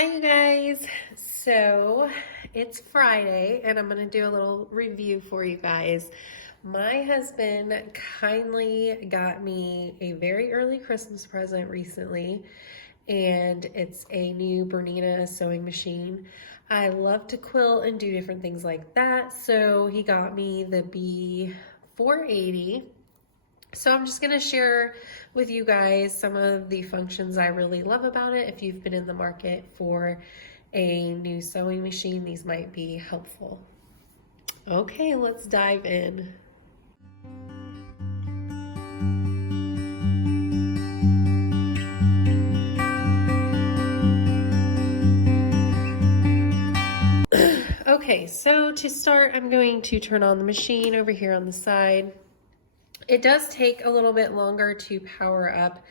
Hi you guys. So it's Friday and I'm going to do a little review for you guys. My husband kindly got me a very early Christmas present recently, and it's a new Bernina sewing machine. I love to quilt and do different things like that, so he got me the B480. So I'm just going to share with you guys some of the functions I really love about it. If you've been in the market for a new sewing machine, these might be helpful. Okay, let's dive in. Okay, so to start, I'm going to turn on the machine over here on the side. It does take a little bit longer to power up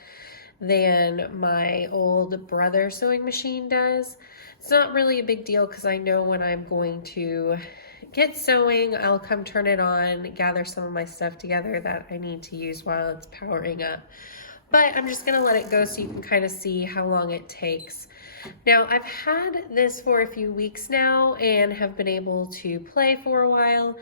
than my old brother sewing machine does. It's not really a big deal because I know when I'm going to get sewing, I'll come turn it on, gather some of my stuff together that I need to use while it's powering up. But I'm just gonna let it go so you can kind of see how long it takes. Now, I've had this for a few weeks now and have been able to play for a while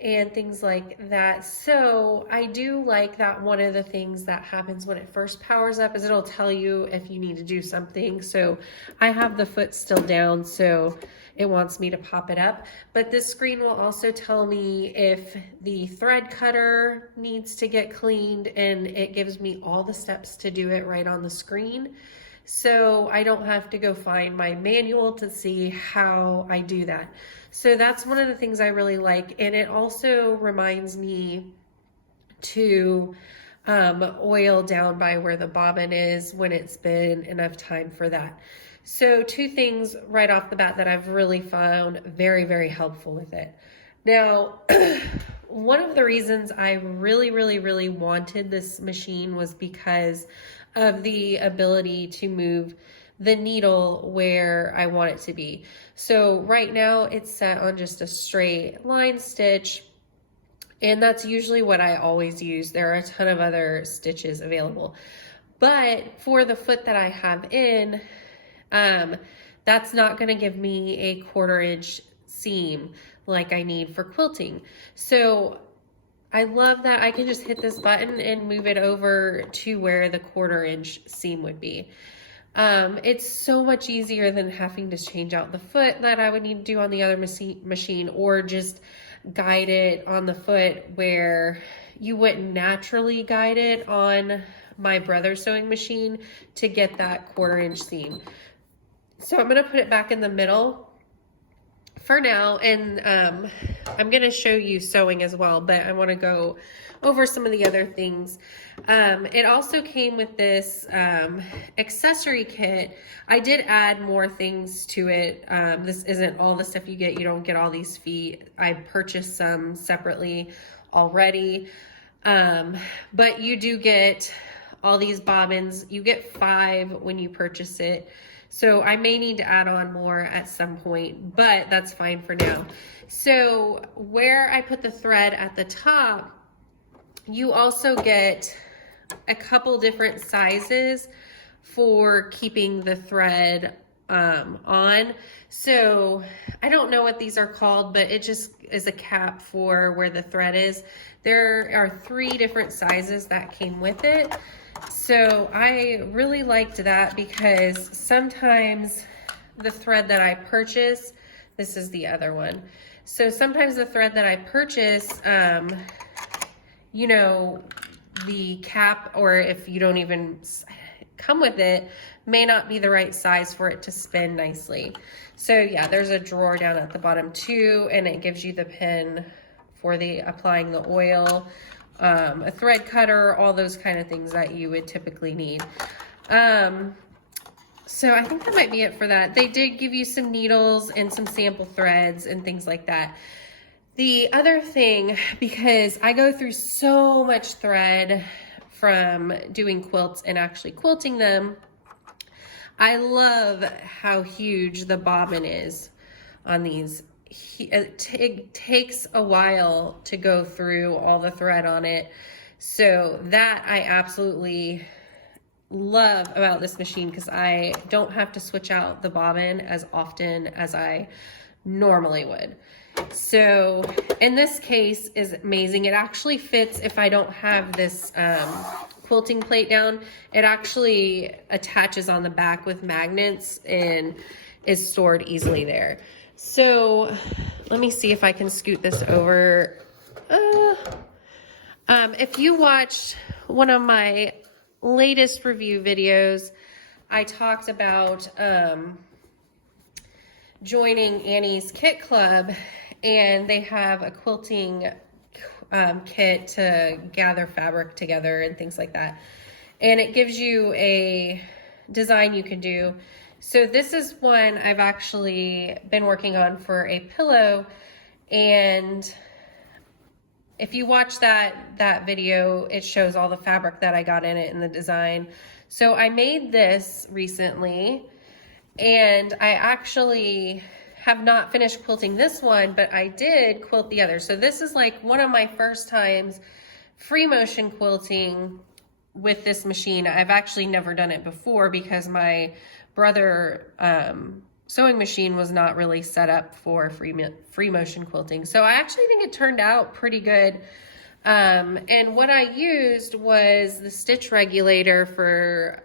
and things like that. So I do like that one of the things that happens when it first powers up is it'll tell you if you need to do something. So I have the foot still down, so it wants me to pop it up. But this screen will also tell me if the thread cutter needs to get cleaned, and it gives me all the steps to do it right on the screen. So I don't have to go find my manual to see how I do that. So that's one of the things I really like. And it also reminds me to oil down by where the bobbin is when it's been enough time for that. So two things right off the bat that I've really found very, very helpful with it. Now, one of the reasons I really wanted this machine was because of the ability to move the needle where I want it to be. So right now it's set on just a straight line stitch, and that's usually what I always use. There are a ton of other stitches available. But for the foot that I have in, that's not gonna give me a 1/4 inch seam like I need for quilting. So I love that I can just hit this button and move it over to where the 1/4 inch seam would be. It's so much easier than having to change out the foot that I would need to do on the other machine, or just guide it on the foot where you wouldn't naturally guide it on my brother's sewing machine to get that 1/4 inch seam. So I'm gonna put it back in the middle for now, and I'm gonna show you sewing as well, but I wanna go over some of the other things. It also came with this accessory kit. I did add more things to it. This isn't all the stuff you get. You don't get all these feet. I purchased some separately already. But you do get all these bobbins. You get 5 when you purchase it. So I may need to add on more at some point, but that's fine for now. So where I put the thread at the top, you also get a couple different sizes for keeping the thread on. So I don't know what these are called, but it just is a cap for where the thread is. There are 3 different sizes that came with it. So I really liked that because sometimes the thread that I purchase, this is the other one. So sometimes the thread that I purchase, you know, the cap, or if you don't even come with it, may not be the right size for it to spin nicely. So yeah, there's a drawer down at the bottom too, and it gives you the pin for the applying the oil, a thread cutter, all those kind of things that you would typically need. So I think that might be it for that. They did give you some needles and some sample threads and things like that. The other thing, because I go through so much thread from doing quilts and actually quilting them, I love how huge the bobbin is on these. It takes a while to go through all the thread on it. So that I absolutely love about this machine because I don't have to switch out the bobbin as often as I normally would. So in this case is amazing. It actually fits if I don't have this quilting plate down. It actually attaches on the back with magnets and is stored easily there. So let me see if I can scoot this over. If you watched one of my latest review videos, I talked about joining Annie's Kit Club, and they have a quilting kit to gather fabric together and things like that. And it gives you a design you can do. So this is one I've actually been working on for a pillow, and if you watch that video, it shows all the fabric that I got in it and the design. So I made this recently, and I actually have not finished quilting this one, but I did quilt the other. So this is like one of my first times free motion quilting with this machine. I've actually never done it before because my brother sewing machine was not really set up for free motion quilting. So I actually think it turned out pretty good. And what I used was the stitch regulator for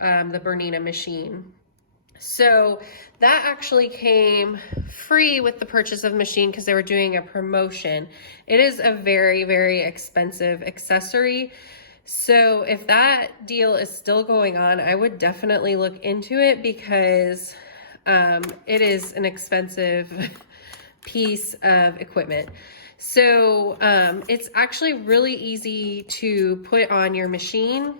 the Bernina machine. So that actually came free with the purchase of the machine because they were doing a promotion. It is a very, very expensive accessory. So if that deal is still going on, I would definitely look into it because it is an expensive piece of equipment. So it's actually really easy to put on your machine.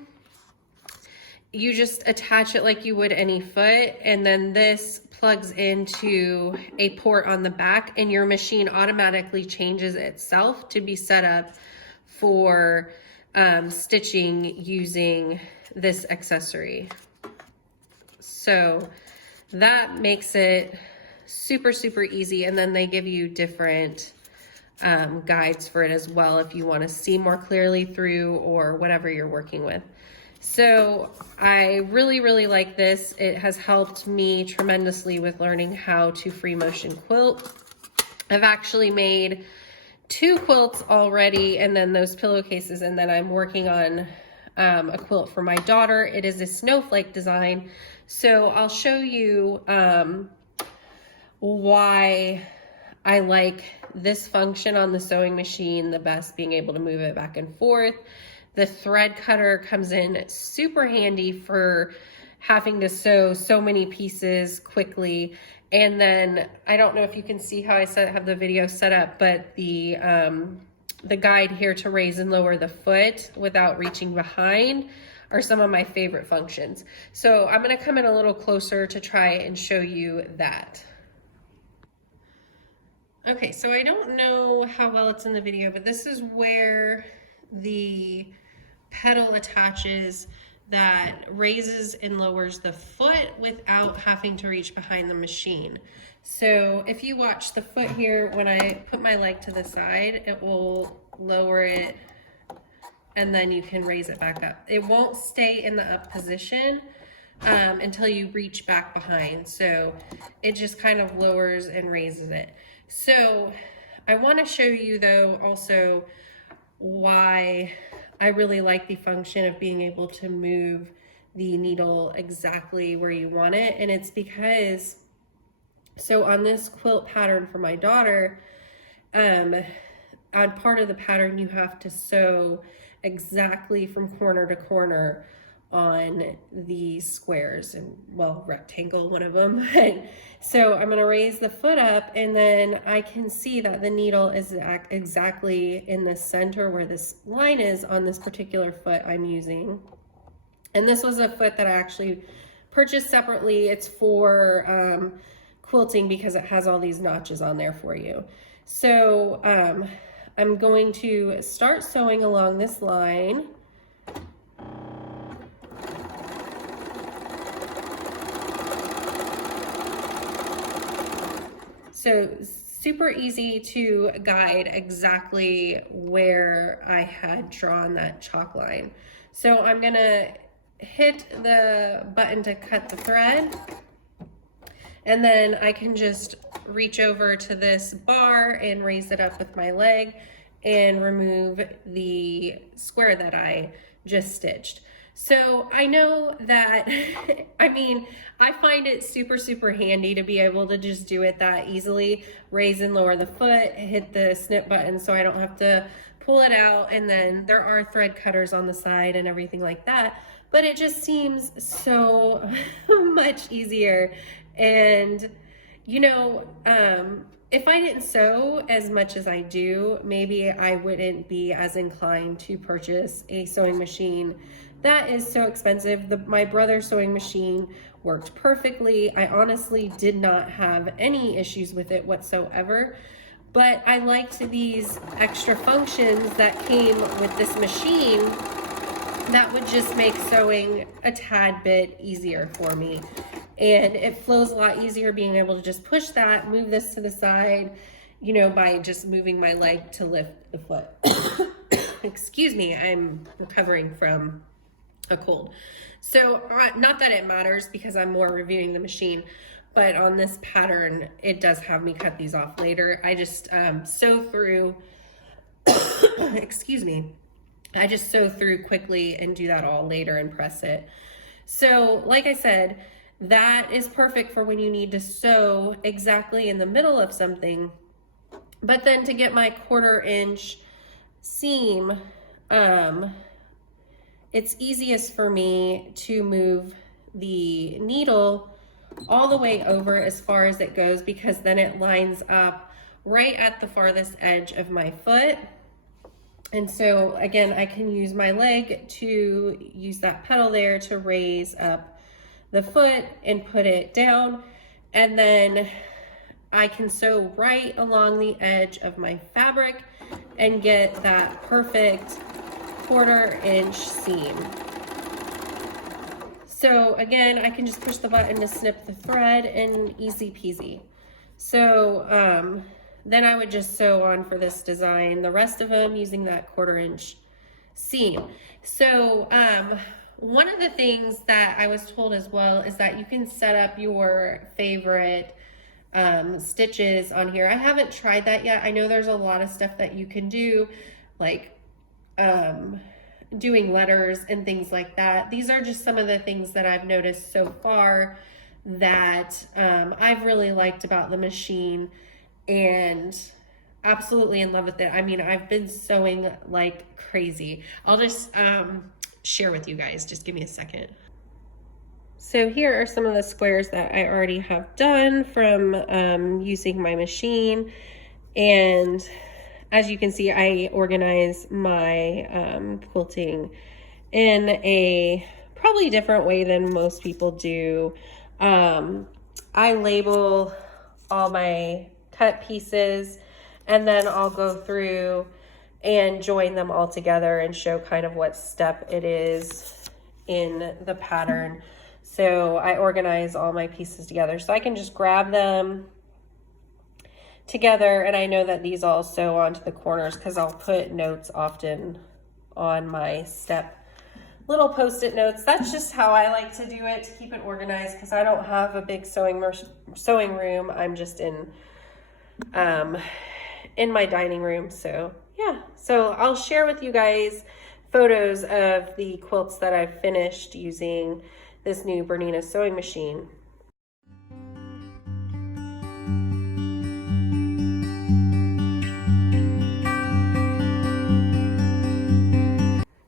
You just attach it like you would any foot, and then this plugs into a port on the back, and your machine automatically changes itself to be set up for stitching using this accessory. So that makes it super, super easy. And then they give you different guides for it as well if you want to see more clearly through or whatever you're working with. So I really, really like this. It has helped me tremendously with learning how to free motion quilt. I've actually made 2 quilts already, and then those pillowcases, and then I'm working on a quilt for my daughter. It is a snowflake design. So I'll show you why I like this function on the sewing machine the best, being able to move it back and forth. The thread cutter comes in super handy for having to sew so many pieces quickly. And then I don't know if you can see how I have the video set up, but the guide here to raise and lower the foot without reaching behind are some of my favorite functions. So I'm gonna come in a little closer to try and show you that. Okay, so I don't know how well it's in the video, but this is where the pedal attaches that raises and lowers the foot without having to reach behind the machine. So if you watch the foot here, when I put my leg to the side, it will lower it and then you can raise it back up. It won't stay in the up position until you reach back behind. So it just kind of lowers and raises it. So I want to show you though also why I really like the function of being able to move the needle exactly where you want it. And it's because, so on this quilt pattern for my daughter, on part of the pattern you have to sew exactly from corner to corner on these squares, and well, rectangle, one of them. So I'm gonna raise the foot up, and then I can see that the needle is exactly in the center where this line is on this particular foot I'm using. And this was a foot that I actually purchased separately. It's for quilting because it has all these notches on there for you. So I'm going to start sewing along this line. So super easy to guide exactly where I had drawn that chalk line. So I'm gonna hit the button to cut the thread, and then I can just reach over to this bar and raise it up with my leg and remove the square that I just stitched. So I know that, I mean, I find it super, super handy to be able to just do it that easily, raise and lower the foot, hit the snip button so I don't have to pull it out, and then there are thread cutters on the side and everything like that, but it just seems so much easier. And you know, if I didn't sew as much as I do, maybe I wouldn't be as inclined to purchase a sewing machine that is so expensive. My brother's sewing machine worked perfectly. I honestly did not have any issues with it whatsoever, but I liked these extra functions that came with this machine that would just make sewing a tad bit easier for me. And it flows a lot easier being able to just push that, move this to the side, you know, by just moving my leg to lift the foot. Excuse me, I'm recovering from a cold. So not that it matters because I'm more reviewing the machine, but on this pattern, it does have me cut these off later. I just sew through, excuse me, I just sew through quickly and do that all later and press it. So like I said, that is perfect for when you need to sew exactly in the middle of something. But then to get my 1/4 inch seam, it's easiest for me to move the needle all the way over as far as it goes, because then it lines up right at the farthest edge of my foot. And so again, I can use my leg to use that pedal there to raise up the foot and put it down. And then I can sew right along the edge of my fabric and get that perfect 1/4 inch seam. So again, I can just push the button to snip the thread and easy peasy. So then I would just sew on for this design, the rest of them using that 1/4 inch seam. So one of the things that I was told as well is that you can set up your favorite stitches on here. I haven't tried that yet. I know there's a lot of stuff that you can do, like doing letters and things like that. These are just some of the things that I've noticed so far that I've really liked about the machine, and absolutely in love with it. I mean, I've been sewing like crazy. I'll just share with you guys. Just give me a second. So here are some of the squares that I already have done from using my machine. And as you can see, I organize my quilting in a probably different way than most people do. I label all my cut pieces, and then I'll go through and join them all together and show kind of what step it is in the pattern. So I organize all my pieces together, so I can just grab them together, and I know that these all sew onto the corners because I'll put notes often on my step, little post-it notes. That's just how I like to do it, to keep it organized, because I don't have a big sewing room. I'm just in my dining room. So yeah, so I'll share with you guys photos of the quilts that I've finished using this new Bernina sewing machine.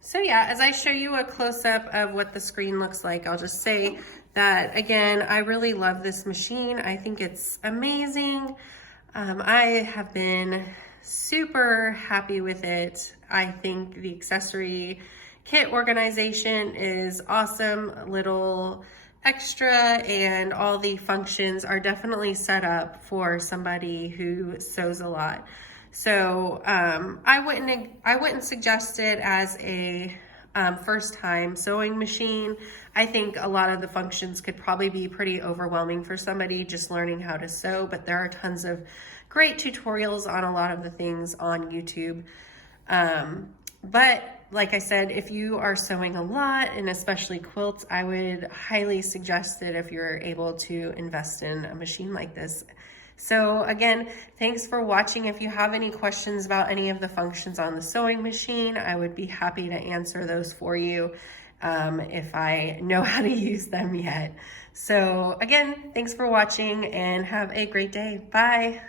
So yeah, as I show you a close-up of what the screen looks like, I'll just say that, again, I really love this machine. I think it's amazing. I have been super happy with it. I think the accessory kit organization is awesome, little extra, and all the functions are definitely set up for somebody who sews a lot. So I wouldn't suggest it as a first time sewing machine. I think a lot of the functions could probably be pretty overwhelming for somebody just learning how to sew, but there are tons of great tutorials on a lot of the things on YouTube. But like I said, if you are sewing a lot, and especially quilts, I would highly suggest that if you're able to invest in a machine like this. So again, thanks for watching. If you have any questions about any of the functions on the sewing machine, I would be happy to answer those for you if I know how to use them yet. So again, thanks for watching and have a great day. Bye.